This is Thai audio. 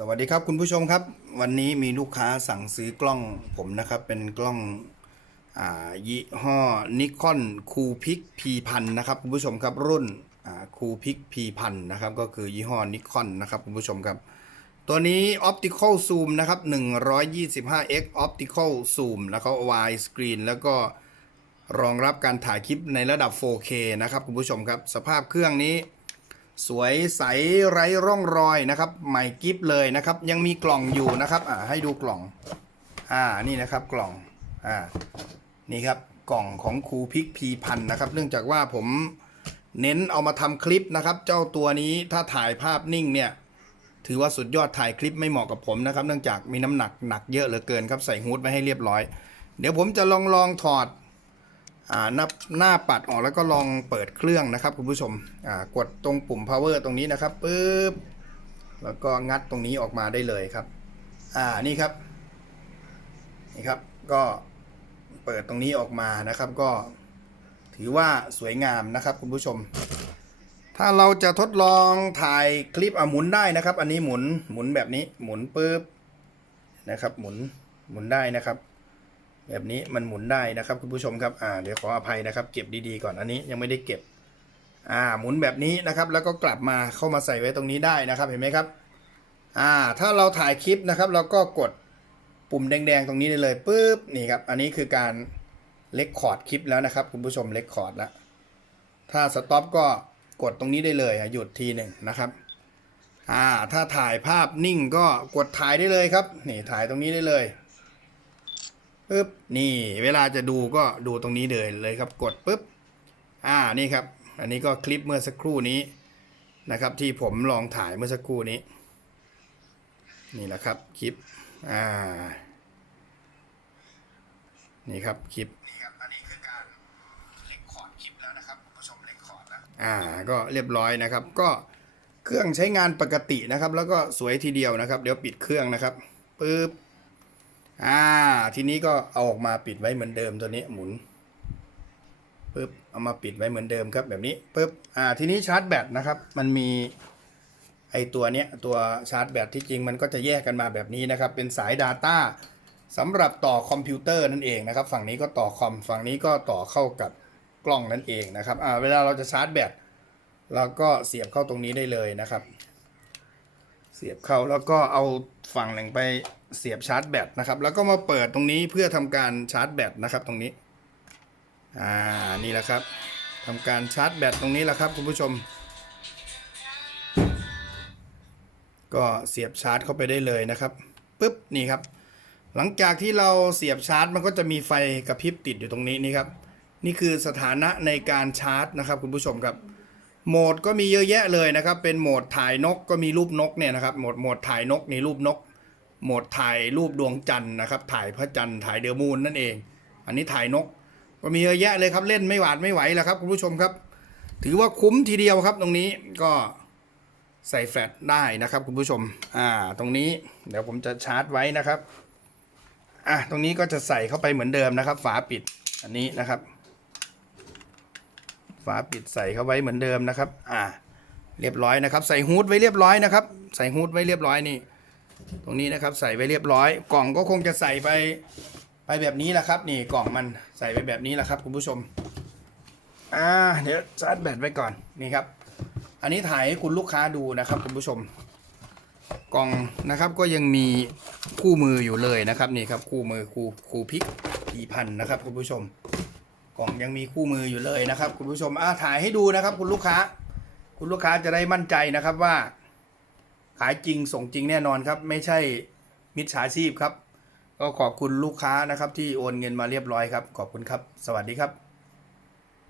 สวัสดีครับคุณผู้ชมครับ วันนี้มีลูกค้าสั่งซื้อกล้องผมนะครับ เป็นกล้องอยี่ห้อนิคอนคูพิกพีพันนะครับคุณผู้ชมครับรุ่นคูพิกพีพันนะครับก็คือยี่ห้อนิคอนนะครับคุณผู้ชมครับ ตัวนี้ Optical Zoom นะครับ 125x Optical Zoom แล้วก็ Wide Screen แล้วก็รองรับการถ่ายคลิปในระดับ 4K นะครับคุณผู้ชมครับ สภาพเครื่องนี้ สวยใสไร้ร่องรอยนะครับใหม่กิฟเลยนะครับ ยังมีกล่องอยู่นะครับอ่าให้ดูกล่อง อ่านี่นะครับกล่องอ่านี่ครับกล่องของครูพิกพีพันนะครับ เนื่องจากว่าผมเน้นเอามาทำคลิปนะครับ เจ้าตัวนี้ถ้าถ่ายภาพนิ่งเนี่ยถือว่าสุดยอดถ่ายคลิปไม่เหมาะกับผมนะครับ เนื่องจากมีน้ำหนักหนักเยอะเหลือเกินครับใส่ฮูดไว้ให้เรียบร้อย เดี๋ยวผมจะลองลองถอด หน้าหน้าปัดออกแล้วก็ลองเปิดเครื่องนะครับคุณผู้ชมกดตรงปุ่ม power ตรงนี้นะครับปึ๊บแล้วก็งัดตรงนี้ออกมาได้เลยครับ อ่านี่ครับนี่ครับก็เปิดตรงนี้ออกมานะครับก็ถือว่าสวยงามนะครับคุณผู้ชม ถ้าเราจะทดลองถ่ายคลิปอะหมุนได้นะครับ อันนี้หมุนหมุนแบบนี้หมุนปึ๊บนะครับ หมุนหมุนได้นะครับ แบบนี้มันหมุนได้นะครับคุณผู้ชมครับอ่าเดี๋ยวขออภัยนะครับ เก็บดีๆก่อนอันนี้ยังไม่ได้เก็บ อ่าหมุนแบบนี้นะครับ แล้วก็กลับมาเข้ามาใส่ไว้ตรงนี้ได้นะครับเห็นไหมครับ อ่า ถ้าเราถ่ายคลิปนะครับ เราก็กดปุ่มแดงๆตรงนี้ได้เลยปุ๊บนี่ครับ อันนี้คือการเลคคอร์ดคลิปแล้วนะครับ คุณผู้ชมเลคคอร์ดแล้วถ้าสต็อปก็กดตรงนี้ได้เลยหยุดทีหนึ่งนะครับอ่าถ้าถ่ายภาพนิ่งก็กดถ่ายได้เลยครับนี่ถ่ายตรงนี้ได้เลย ปึ๊บนี่เวลาจะดูก็ดูตรงนี้เลยเลยครับกดปึ๊บอ่านี่ครับ อันนี้ก็คลิปเมื่อสักครู่นี้นะครับ ที่ผมลองถ่ายเมื่อสักครู่นี้ นี่แหละครับคลิปอ่านี่ครับคลิปนี่ครับอันนี้คือการเลคคอร์ดคลิปแล้วนะครับคุณผู้ชมเลคคอร์ดแล้วอ่าก็เรียบร้อยนะครับ ก็เครื่องใช้งานปกตินะครับ แล้วก็สวยทีเดียวนะครับ เดี๋ยวปิดเครื่องนะครับปึ๊บ อ่า ทีนี้ก็เอาออกมาปิดไว้เหมือนเดิมตัวนี้หมุนปึ๊บเอามาปิดไว้เหมือนเดิมครับแบบนี้ปึ๊บอ่าทีนี้ชาร์จแบตนะครับ มันมีไอตัวเนี้ยตัวชาร์จแบตที่จริงมันก็จะแยกกันมาแบบนี้นะครับ เป็นสาย Data สำหรับต่อคอมพิวเตอร์นั่นเองนะครับ ฝั่งนี้ก็ต่อคอมฝั่งนี้ก็ต่อเข้ากับกล้องนั่นเองนะครับอ่าเวลาเราจะชาร์จแบตเราก็เสียบเข้าตรงนี้ได้เลยนะครับ เสียบเข้าแล้วก็เอาฝั่งหนึ่งไป เสียบชาร์จแบตนะครับ แล้วก็มาเปิดตรงนี้เพื่อทำการชาร์จแบตนะครับตรงนี้ อ่า นี่แหละครับทำการชาร์จแบตตรงนี้แหละครับคุณผู้ชม ก็เสียบชาร์จเข้าไปได้เลยนะครับปุ๊บ นี่ครับ หลังจากที่เราเสียบชาร์จ มันก็จะมีไฟกระพริบติดอยู่ตรงนี้นี่ครับ นี่คือสถานะในการชาร์จนะครับคุณผู้ชมครับโหมดก็มีเยอะแยะเลยนะครับ เป็นโหมดถ่ายนกก็มีรูปนกเนี่ยนะครับ โหมดโหมดถ่ายนกนี่รูปนก โหมดถ่ายรูปดวงจันทร์นะครับ ถ่ายพระจันทร์ถ่ายเดือมูนนั่นเอง อันนี้ถ่ายนก ก็มีเยอะแยะเลยครับเล่นไม่หวาดไม่ไหวแล้วครับคุณผู้ชมครับ ถือว่าคุ้มทีเดียวครับ ตรงนี้ก็ใส่แฟลชได้นะครับ คุณผู้ชม อ่า ตรงนี้เดี๋ยวผมจะชาร์จไว้นะครับ อะตรงนี้ก็จะใส่เข้าไปเหมือนเดิมนะครับ ฝาปิดอันนี้นะครับ ฝาปิดใส่เข้าไว้เหมือนเดิมนะครับ อ่า เรียบร้อยนะครับ ใส่ฮูดไว้เรียบร้อยนะครับ ใส่ฮูดไว้เรียบร้อยนี่ ตรงนี้นะครับใส่ไว้เรียบร้อย กล่องก็คงจะใส่ไปไปแบบนี้แหละครับ นี่กล่องมันใส่ไปแบบนี้แหละครับ คุณผู้ชมอ่าเดี๋ยวชาร์จแบตไว้ก่อนนี่ครับ อันนี้ถ่ายให้คุณลูกค้าดูนะครับคุณผู้ชม กล่องนะครับก็ยังมีคู่มืออยู่เลยนะครับนี่ครับคู่มือคู่คู่พริกปีพันนะครับคุณผู้ชม กล่องยังมีคู่มืออยู่เลยนะครับ คุณผู้ชมอ่าถ่ายให้ดูนะครับ คุณลูกค้า คุณลูกค้าจะได้มั่นใจนะครับว่า ขายจริงส่งจริงแน่นอนครับ ไม่ใช่มิจฉาชีพครับ ก็ขอบคุณลูกค้านะครับที่โอนเงินมาเรียบร้อยครับ ขอบคุณครับ สวัสดีครับ